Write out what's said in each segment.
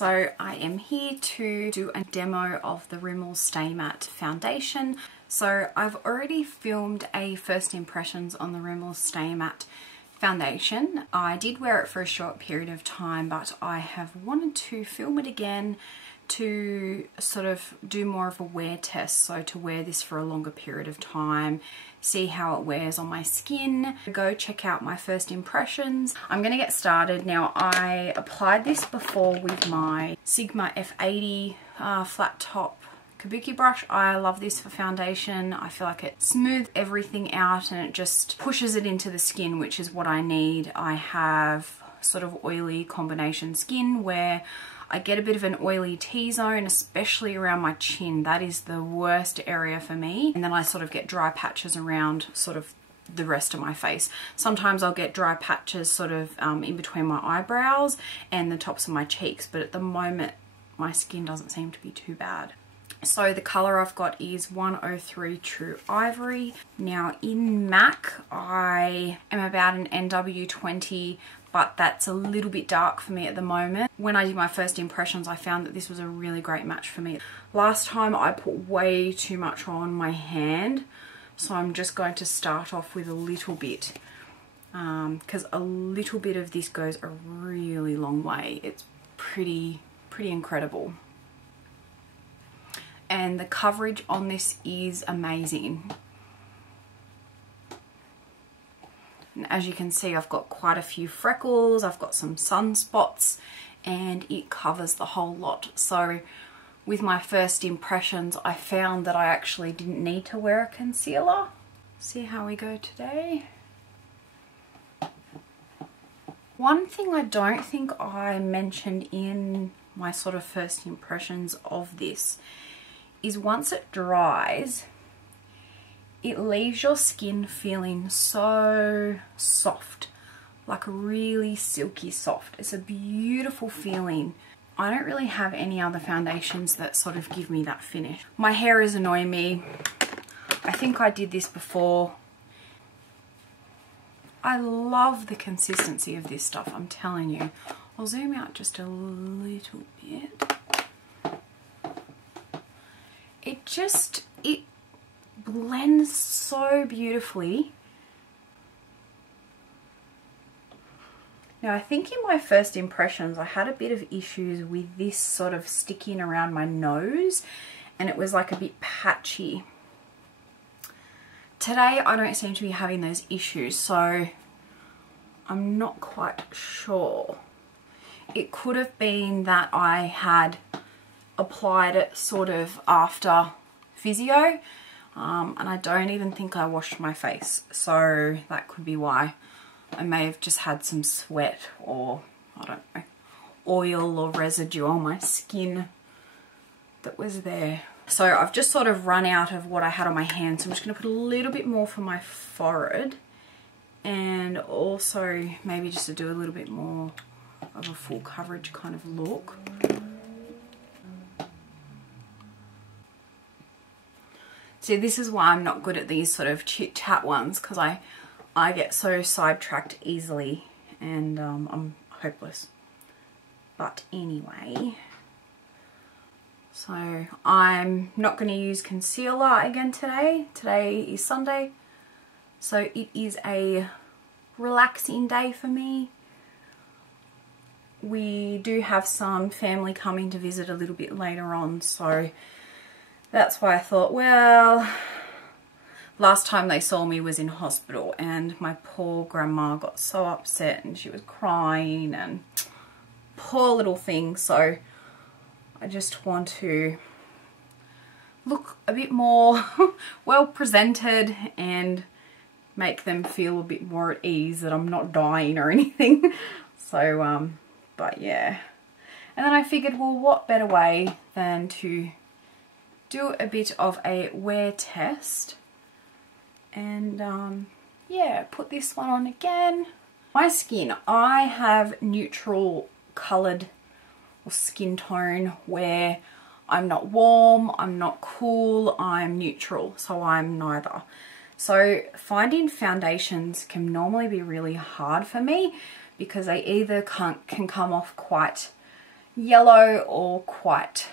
So I am here to do a demo of the Rimmel Stay Matte foundation. So I've already filmed a first impressions on the Rimmel Stay Matte foundation. I did wear it for a short period of time, but I have wanted to film it again to sort of do more of a wear test, so to wear this for a longer period of time, see how it wears on my skin. Go check out my first impressions. I'm gonna get started. Now, I applied this before with my Sigma F80 flat top Kabuki brush. I love this for foundation. I feel like it smooths everything out and it just pushes it into the skin, which is what I need. I have sort of oily combination skin where I get a bit of an oily T-zone, especially around my chin. That is the worst area for me. And then I sort of get dry patches around sort of the rest of my face. Sometimes I'll get dry patches sort of in between my eyebrows and the tops of my cheeks, but at the moment my skin doesn't seem to be too bad. So the colour I've got is 103 True Ivory. Now in MAC I am about an NW20, but that's a little bit dark for me at the moment. When I did my first impressions, I found that this was a really great match for me. Last time I put way too much on my hand, so I'm just going to start off with a little bit, because a little bit of this goes a really long way. It's pretty incredible. And the coverage on this is amazing. And as you can see, I've got quite a few freckles, I've got some sunspots, and it covers the whole lot. So with my first impressions, I found that I actually didn't need to wear a concealer. See how we go today. One thing I don't think I mentioned in my sort of first impressions of this is once it dries, it leaves your skin feeling so soft, like really silky soft. It's a beautiful feeling. I don't really have any other foundations that sort of give me that finish. My hair is annoying me. I think I did this before. I love the consistency of this stuff, I'm telling you. I'll zoom out just a little bit. It blends so beautifully. Now I think in my first impressions I had a bit of issues with this sort of sticking around my nose, and it was like a bit patchy. Today I don't seem to be having those issues, so I'm not quite sure. It could have been that I had applied it sort of after physio, and I don't even think I washed my face, so that could be why. I may have just had some sweat or, I don't know, oil or residue on my skin that was there. So I've just sort of run out of what I had on my hands, so I'm just going to put a little bit more for my forehead, and also maybe just to do a little bit more of a full coverage kind of look. See, this is why I'm not good at these sort of chit-chat ones, because I get so sidetracked easily, and I'm hopeless. But anyway, so I'm not going to use concealer again today. Today is Sunday, so it is a relaxing day for me. We do have some family coming to visit a little bit later on, so that's why I thought, well, last time they saw me was in hospital, and my poor grandma got so upset and she was crying, and poor little thing. So I just want to look a bit more well presented and make them feel a bit more at ease that I'm not dying or anything. So, but yeah. And then I figured, well, what better way than to do a bit of a wear test, and yeah, put this one on again. My skin, I have neutral coloured or skin tone where I'm not warm, I'm not cool, I'm neutral, so I'm neither. So finding foundations can normally be really hard for me because they either can come off quite yellow or quite,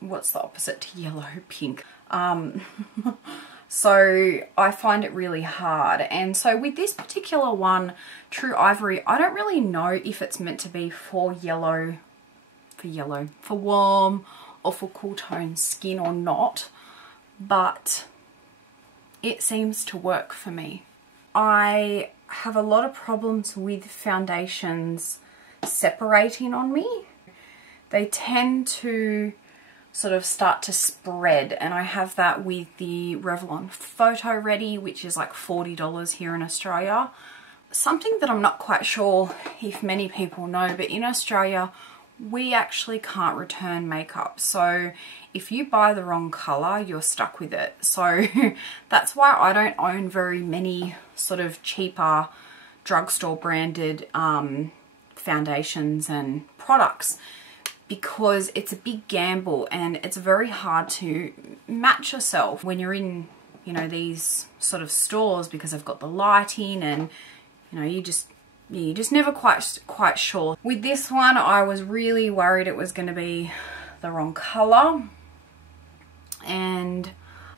what's the opposite to yellow? Pink. So I find it really hard. And so with this particular one, True Ivory, I don't really know if it's meant to be for for warm or for cool tone skin or not, but it seems to work for me. I have a lot of problems with foundations separating on me. They tend to sort of start to spread, and I have that with the Revlon Photo Ready, which is like $40 here in Australia. Something that I'm not quite sure if many people know, but in Australia we actually can't return makeup, so if you buy the wrong colour you're stuck with it. So that's why I don't own very many sort of cheaper drugstore branded foundations and products, because it's a big gamble and it's very hard to match yourself when you're in, you know, these sort of stores, because they've got the lighting and, you know, you're just never quite sure. With this one, I was really worried it was going to be the wrong color, and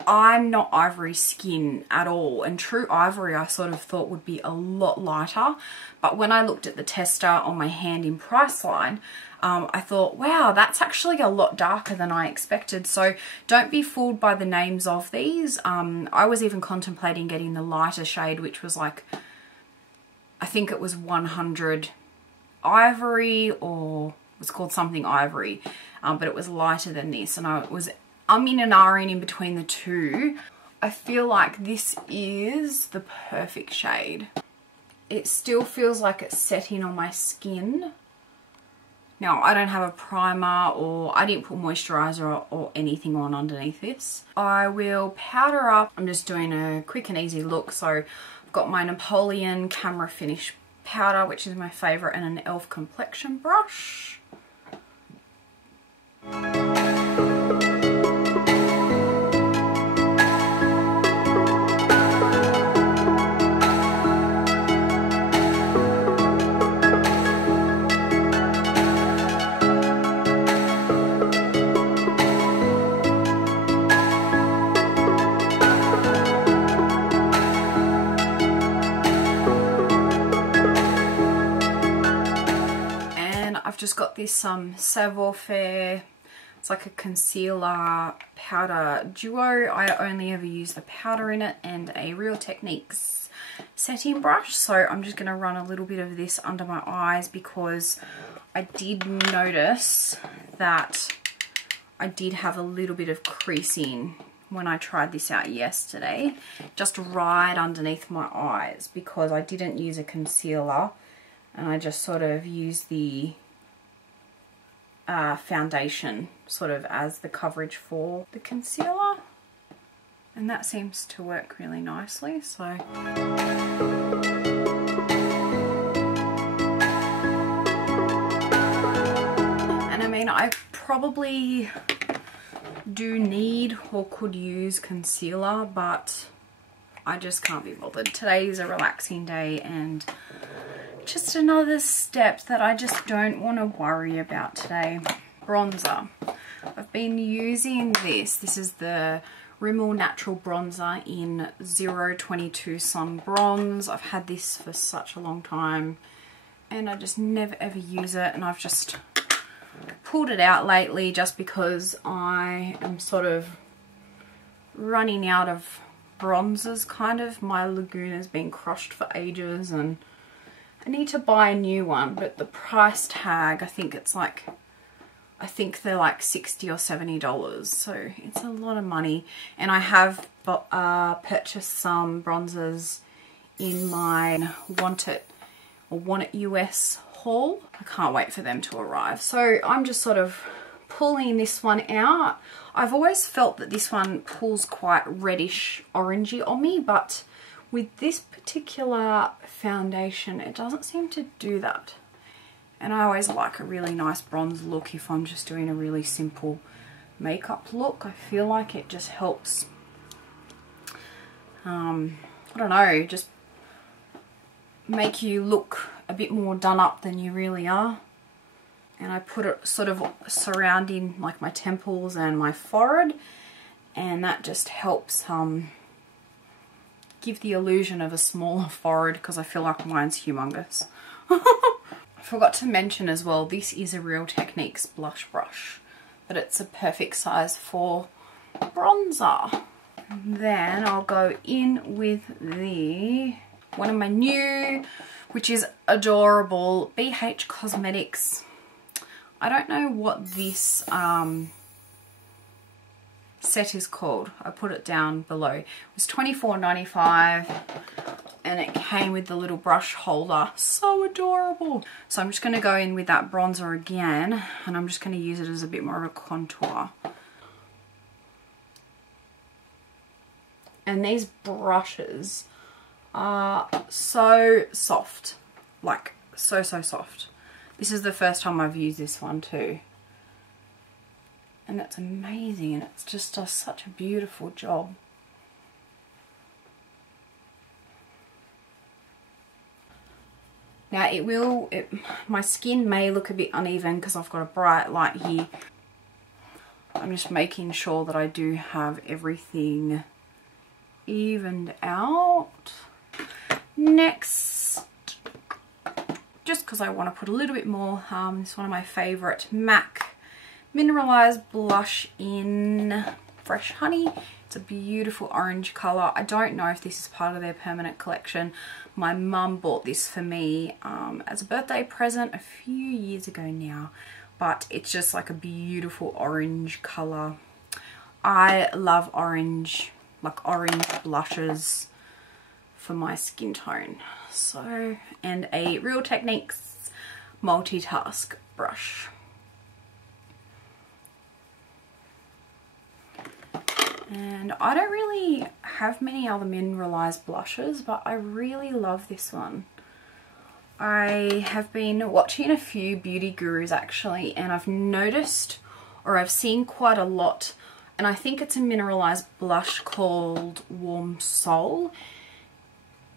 I'm not ivory skin at all, and True Ivory I sort of thought would be a lot lighter, but when I looked at the tester on my hand in Priceline, I thought, wow, that's actually a lot darker than I expected. So don't be fooled by the names of these. I was even contemplating getting the lighter shade, which was like, I think it was 100 Ivory, or it was called something Ivory, but it was lighter than this, and I'm in and ahhing in between the two. I feel like this is the perfect shade. It still feels like it's setting on my skin. Now, I don't have a primer, or I didn't put moisturizer or anything on underneath this. I will powder up. I'm just doing a quick and easy look. So I've got my Napoleon Camera Finish powder, which is my favorite, and an e.l.f. complexion brush. Just got this Savoir Faire, it's like a concealer powder duo. I only ever use the powder in it, and a Real Techniques setting brush. So I'm just going to run a little bit of this under my eyes, because I did notice that I did have a little bit of creasing when I tried this out yesterday, just right underneath my eyes, because I didn't use a concealer and I just sort of used the foundation sort of as the coverage for the concealer, and that seems to work really nicely. So and I mean, I probably do need or could use concealer, but I just can't be bothered. Today is a relaxing day, and just another step that I just don't want to worry about today. Bronzer. I've been using this. This is the Rimmel Natural Bronzer in 022 Sun Bronze. I've had this for such a long time, and I just never ever use it, and I've just pulled it out lately just because I am sort of running out of bronzers, kind of. My Laguna's been crushed for ages, and I need to buy a new one, but the price tag, I think they're like $60 or $70, so it's a lot of money. And I have purchased some bronzers in my Want It US haul. I can't wait for them to arrive. So I'm just sort of pulling this one out. I've always felt that this one pulls quite reddish orangey on me, but with this particular foundation, it doesn't seem to do that. And I always like a really nice bronze look if I'm just doing a really simple makeup look. I feel like it just helps, I don't know, just make you look a bit more done up than you really are. and I put it sort of surrounding like my temples and my forehead, and that just helps give the illusion of a smaller forehead because I feel like mine's humongous. I forgot to mention as well, this is a Real Techniques blush brush, but it's a perfect size for bronzer. And then I'll go in with one of my new, which is adorable, BH Cosmetics. I don't know what this set is called. I put it down below. It was $24.95 and it came with the little brush holder. So adorable. So I'm just going to go in with that bronzer again, and I'm just going to use it as a bit more of a contour. And these brushes are so soft, like so soft. This is the first time I've used this one too, and it's amazing, and it just does such a beautiful job. Now my skin may look a bit uneven because I've got a bright light here. I'm just making sure that I do have everything evened out. Next, just because I want to put a little bit more, this is one of my favourite MAC Mineralized Blush in Fresh Honey. It's a beautiful orange colour. I don't know if this is part of their permanent collection. My mum bought this for me as a birthday present a few years ago now, but it's just like a beautiful orange colour. I love orange, like orange blushes for my skin tone. So, and a Real Techniques multitask brush. And I don't really have many other mineralized blushes, but I really love this one. I have been watching a few beauty gurus actually, and I've noticed, or I've seen quite a lot, and I think it's a mineralized blush called Warm Soul.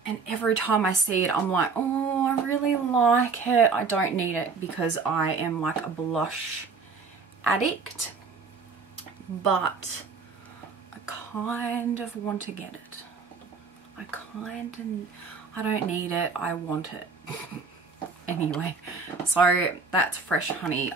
And every time I see it, I'm like, oh, I really like it. I don't need it because I am like a blush addict, but I kind of want to get it. I don't need it, I want it. Anyway, so that's Fresh Honey.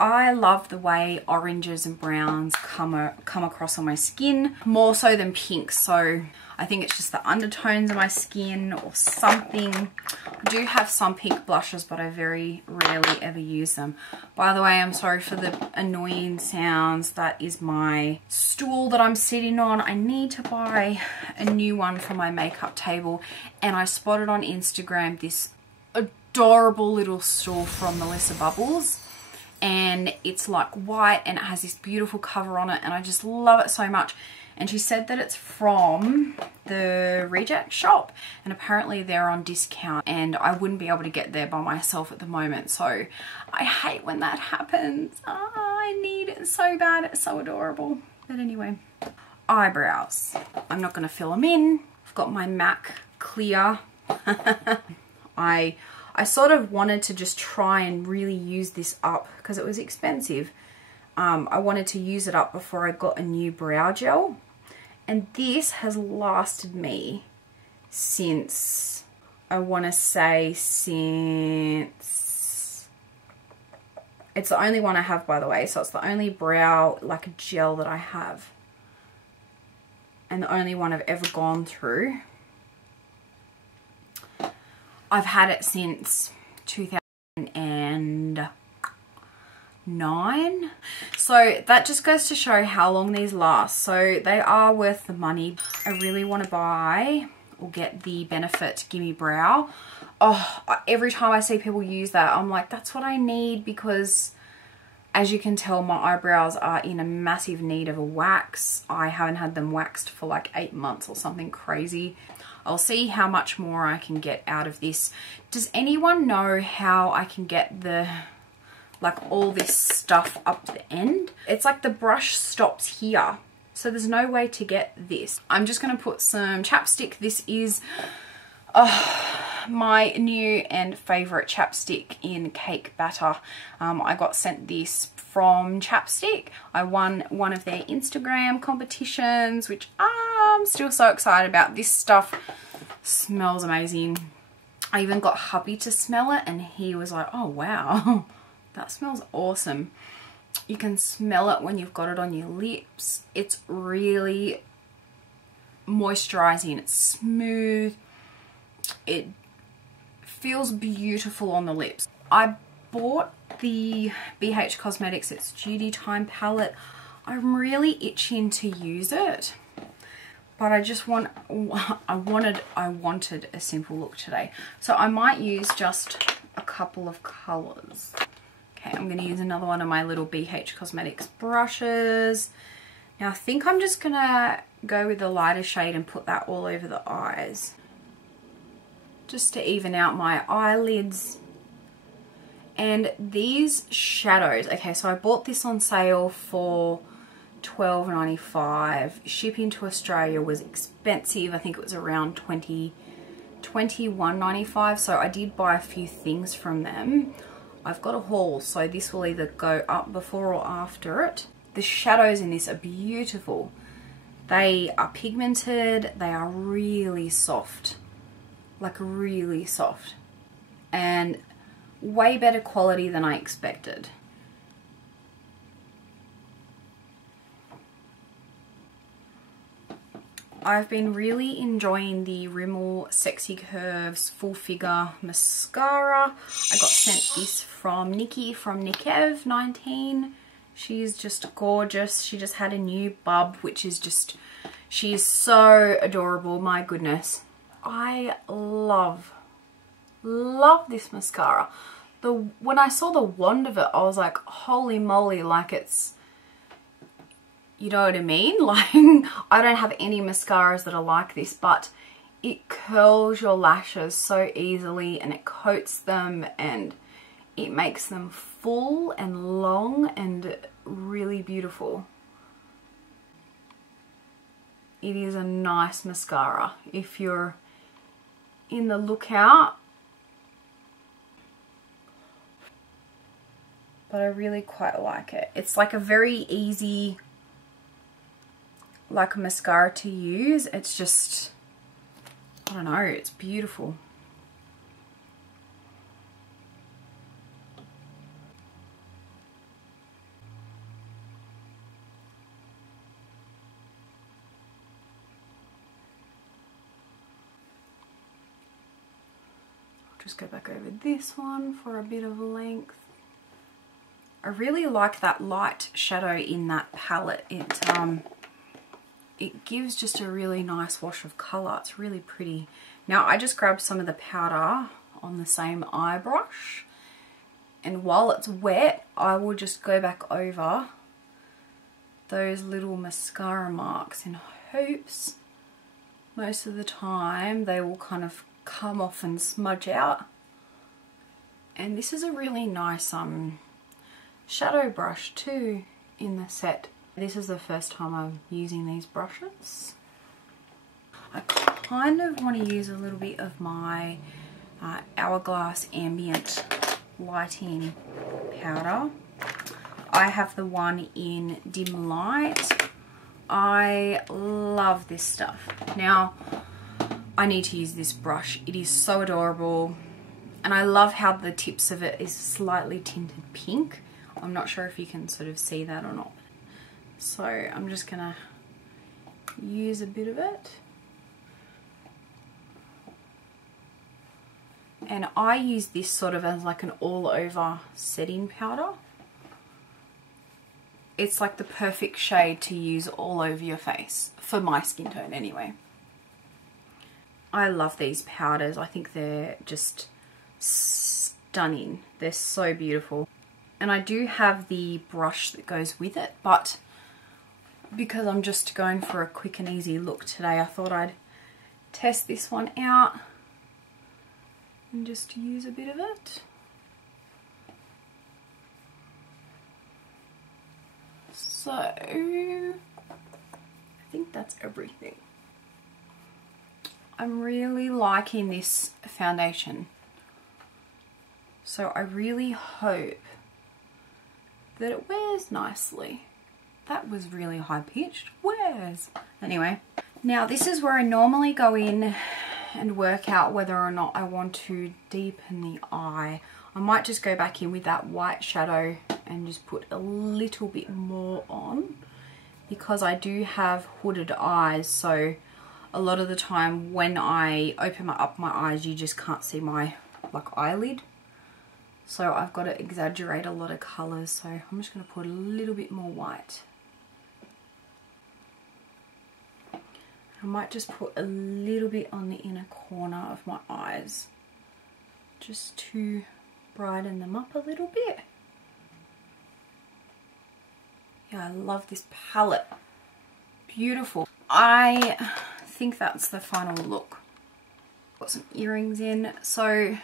I love the way oranges and browns come across on my skin, more so than pink. So I think it's just the undertones of my skin or something. I do have some pink blushes, but I very rarely ever use them. By the way, I'm sorry for the annoying sounds. That is my stool that I'm sitting on. I need to buy a new one for my makeup table, and I spotted on Instagram this adorable little stool from Melissa Bubbles, and it's like white and it has this beautiful cover on it, and I just love it so much. And she said that it's from the Reject shop, and apparently they're on discount, and I wouldn't be able to get there by myself at the moment, so I hate when that happens. I need it so bad. It's so adorable. But anyway, eyebrows. I'm not going to fill them in. I've got my MAC Clear. I sort of wanted to just try and really use this up because it was expensive. I wanted to use it up before I got a new brow gel, and this has lasted me since, I want to say since, it's the only one I have, by the way, so it's the only brow like gel that I have, and the only one I've ever gone through. I've had it since 2009. So that just goes to show how long these last. So they are worth the money. I really want to buy or get the Benefit Gimme Brow. Oh, every time I see people use that, I'm like, that's what I need, because as you can tell, my eyebrows are in a massive need of a wax. I haven't had them waxed for like 8 months or something crazy. I'll see how much more I can get out of this. Does anyone know how I can get the, like, all this stuff up to the end? It's like the brush stops here, so there's no way to get this. I'm just going to put some chapstick. This is my new and favourite chapstick in Cake Batter. I got sent this from Chapstick. I won one of their Instagram competitions, which I'm still so excited about. This stuff smells amazing. I even got hubby to smell it and he was like, oh wow, that smells awesome. You can smell it when you've got it on your lips. It's really moisturizing, it's smooth, it feels beautiful on the lips. I bought the BH Cosmetics It's Duty Time palette. I'm really itching to use it, but I wanted a simple look today, so I might use just a couple of colors. Okay, I'm going to use another one of my little BH Cosmetics brushes. Now I think I'm just going to go with the lighter shade and put that all over the eyes, just to even out my eyelids. And these shadows, okay, so I bought this on sale for $12.95. Shipping to Australia was expensive. I think it was around $21.95, so I did buy a few things from them. I've got a haul, so this will either go up before or after it. The shadows in this are beautiful. They are pigmented, they are really soft, like really soft, and way better quality than I expected. I've been really enjoying the Rimmel Sexy Curves Full Figure Mascara. I got sent this from Nikki from Nikev19. She's just gorgeous. She just had a new bub, which is just, she is so adorable. My goodness. I love this mascara. When I saw the wand of it, I was like, holy moly, like it's, you know what I mean? Like, I don't have any mascaras that are like this, but it curls your lashes so easily and it coats them and it makes them full and long and really beautiful. It is a nice mascara if you're in the lookout. But I really quite like it. It's like a very easy, like a mascara to use. It's just, I don't know, it's beautiful. I'll just go back over this one for a bit of length. I really like that light shadow in that palette. It gives just a really nice wash of colour. It's really pretty. Now I just grabbed some of the powder on the same eye brush, and while it's wet I will just go back over those little mascara marks in hopes most of the time they will kind of come off and smudge out. And this is a really nice shadow brush too in the set. This is the first time I'm using these brushes. I kind of want to use a little bit of my Hourglass Ambient Lighting powder. I have the one in Dim Light. I love this stuff. Now, I need to use this brush. It is so adorable. And I love how the tips of it is slightly tinted pink. I'm not sure if you can sort of see that or not. So I'm just gonna use a bit of it. And I use this sort of as like an all over setting powder. It's like the perfect shade to use all over your face, for my skin tone anyway. I love these powders. I think they're just stunning. They're so beautiful. And I do have the brush that goes with it, but because I'm just going for a quick and easy look today, I thought I'd test this one out and just use a bit of it. So I think that's everything. I'm really liking this foundation. So I really hope that it wears nicely. That was really high pitched. Wears. Anyway, now this is where I normally go in and work out whether or not I want to deepen the eye. I might just go back in with that white shadow and just put a little bit more on, because I do have hooded eyes, so a lot of the time when I open up my eyes you just can't see my eyelid. So I've got to exaggerate a lot of colours, so I'm just going to put a little bit more white. I might just put a little bit on the inner corner of my eyes, just to brighten them up a little bit. Yeah, I love this palette. Beautiful. I think that's the final look. Got some earrings in. So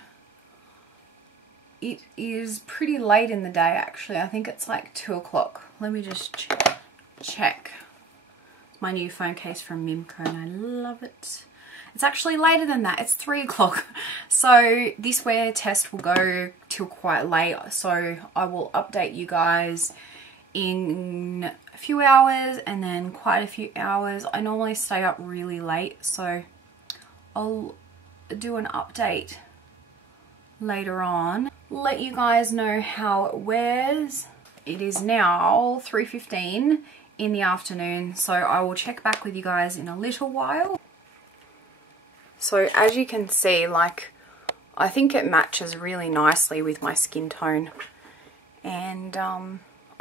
it is pretty late in the day actually. I think it's like 2 o'clock. Let me just check. My new phone case from Mimco and I love it. It's actually later than that. It's 3 o'clock. So this wear test will go till quite late. So I will update you guys in a few hours and then quite a few hours. I normally stay up really late, so I'll do an update later on. Let you guys know how it wears. It is now 3:15 in the afternoon, so I will check back with you guys in a little while. So as you can see, I think it matches really nicely with my skin tone, and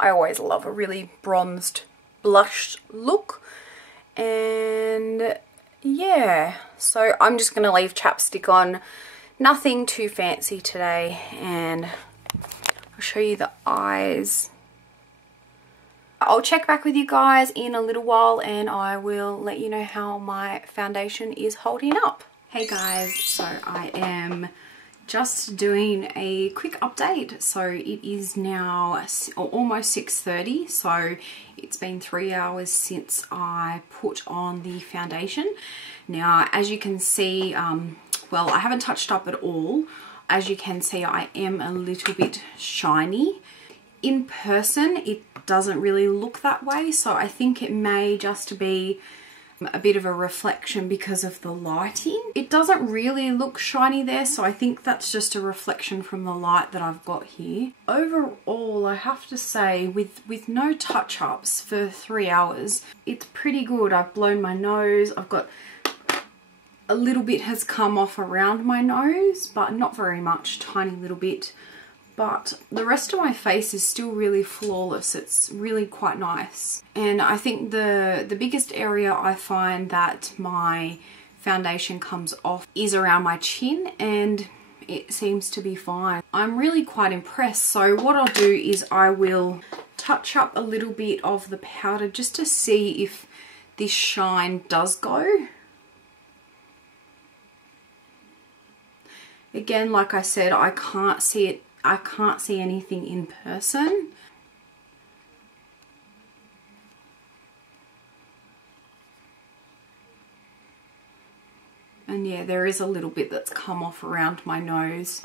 I always love a really bronzed blushed look. And yeah, so I'm just going to leave chapstick on, nothing too fancy today, and I'll show you the eyes. I'll check back with you guys in a little while and I will let you know how my foundation is holding up. Hey guys, so I am just doing a quick update. So it is now almost 6:30, so it's been 3 hours since I put on the foundation. Now as you can see, well, I haven't touched up at all. As you can see, I am a little bit shiny. In person it doesn't really look that way, so I think it may just be a bit of a reflection because of the lighting. It doesn't really look shiny there, so I think that's just a reflection from the light that I've got here. Overall, I have to say, with no touch-ups for 3 hours, it's pretty good. I've blown my nose, I've got a little bit has come off around my nose, but not very much, tiny little bit. But the rest of my face is still really flawless. It's really quite nice. And I think the biggest area I find that my foundation comes off is around my chin, and it seems to be fine. I'm really quite impressed. So what I'll do is I will touch up a little bit of the powder just to see if this shine does go. Again, like I said, I can't see it. I can't see anything in person. And yeah, there is a little bit that's come off around my nose.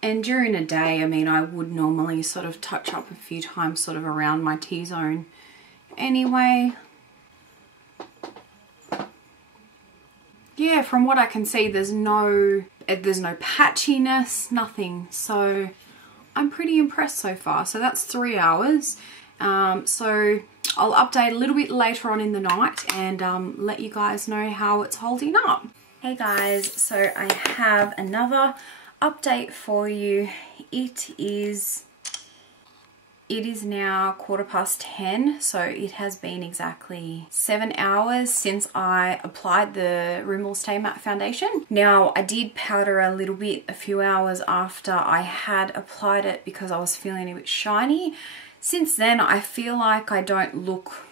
And during a day, I mean, I would normally sort of touch up a few times sort of around my T-zone anyway. Yeah, from what I can see, there's no patchiness, nothing. So I'm pretty impressed so far. So that's 3 hours. So I'll update a little bit later on in the night and let you guys know how it's holding up. Hey guys, so I have another update for you. It is now 10:15, so it has been exactly 7 hours since I applied the Rimmel Stay Matte foundation. Now, I did powder a little bit a few hours after I had applied it because I was feeling a bit shiny. Since then, I feel like I don't look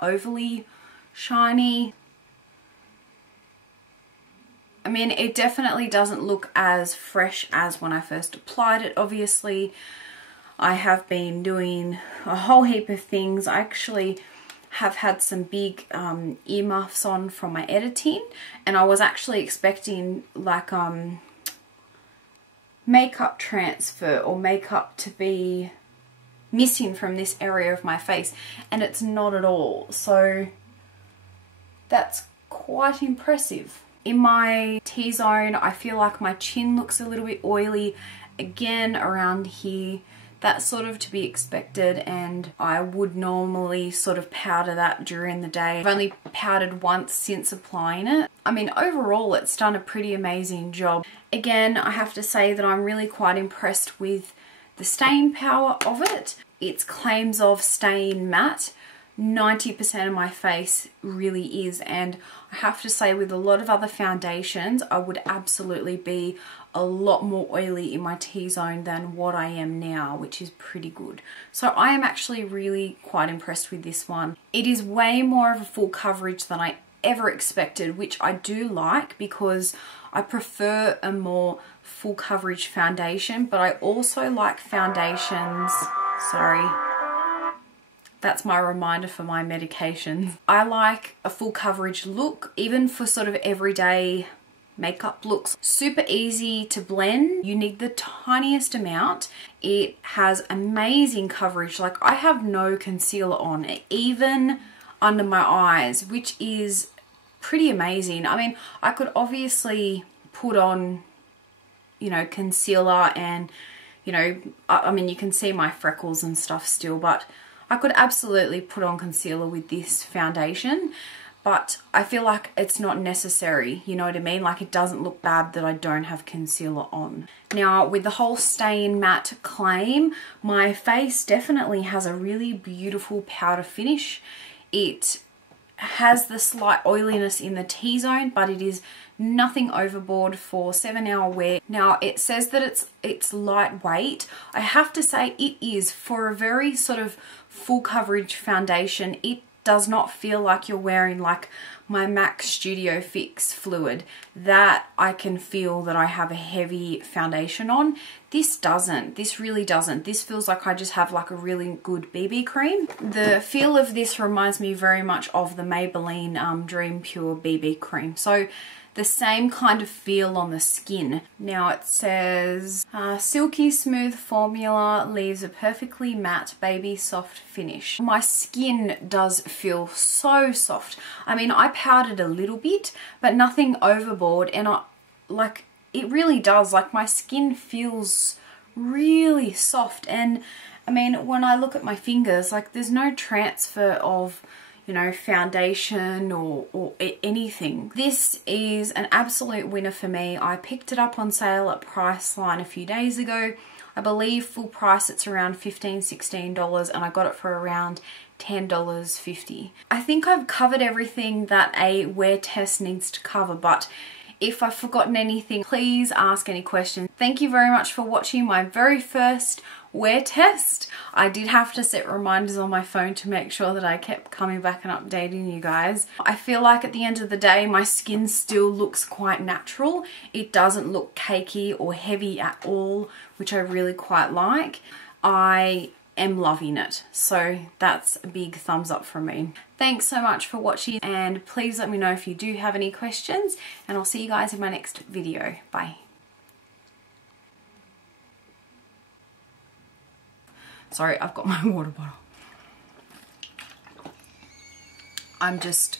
overly shiny. I mean, it definitely doesn't look as fresh as when I first applied it, obviously. I have been doing a whole heap of things. I actually have had some big earmuffs on from my editing, and I was actually expecting like makeup transfer or makeup to be missing from this area of my face, and it's not at all. So that's quite impressive. In my T-zone, I feel like my chin looks a little bit oily. Again, around here, that's sort of to be expected, and I would normally sort of powder that during the day. I've only powdered once since applying it. I mean, overall, it's done a pretty amazing job. Again, I have to say that I'm really quite impressed with the staying power of it. Its claims of staying matte, 90% of my face really is, and I have to say with a lot of other foundations I would absolutely be a lot more oily in my T-zone than what I am now, which is pretty good. So I am actually really quite impressed with this one. It is way more of a full coverage than I ever expected, which I do like because I prefer a more full coverage foundation, but I also like foundations, sorry, that's my reminder for my medications. I like a full coverage look, even for sort of everyday makeup looks. Super easy to blend. You need the tiniest amount. It has amazing coverage. Like, I have no concealer on, even under my eyes, which is pretty amazing. I mean, I could obviously put on, you know, concealer and, you know, I mean, you can see my freckles and stuff still, but I could absolutely put on concealer with this foundation, but I feel like it's not necessary, you know what I mean? Like, it doesn't look bad that I don't have concealer on. Now, with the whole staying matte claim, my face definitely has a really beautiful powder finish. It has the slight oiliness in the T-zone, but it is nothing overboard for 7-hour wear. Now, it says that it's lightweight. I have to say it is. For a very sort of full coverage foundation, it does not feel like you're wearing like my MAC Studio Fix fluid. That I can feel that I have a heavy foundation on. This doesn't. This really doesn't. This feels like I just have like a really good BB cream. The feel of this reminds me very much of the Maybelline Dream Pure BB cream. So the same kind of feel on the skin. Now it says, silky smooth formula leaves a perfectly matte baby soft finish. My skin does feel so soft. I mean, I powdered a little bit, but nothing overboard, and it really does. Like, my skin feels really soft, and I mean, when I look at my fingers, like, there's no transfer of, you know, foundation or anything. This is an absolute winner for me. I picked it up on sale at Priceline a few days ago. I believe full price it's around $15, $16, and I got it for around $10.50. I think I've covered everything that a wear test needs to cover, but if I've forgotten anything, please ask any questions. Thank you very much for watching my very first wear test. I did have to set reminders on my phone to make sure that I kept coming back and updating you guys. I feel like at the end of the day, my skin still looks quite natural. It doesn't look cakey or heavy at all, which I really quite like. I am loving it, so that's a big thumbs up from me. Thanks so much for watching, and please let me know if you do have any questions, and I'll see you guys in my next video. Bye. Sorry, I've got my water bottle. I'm just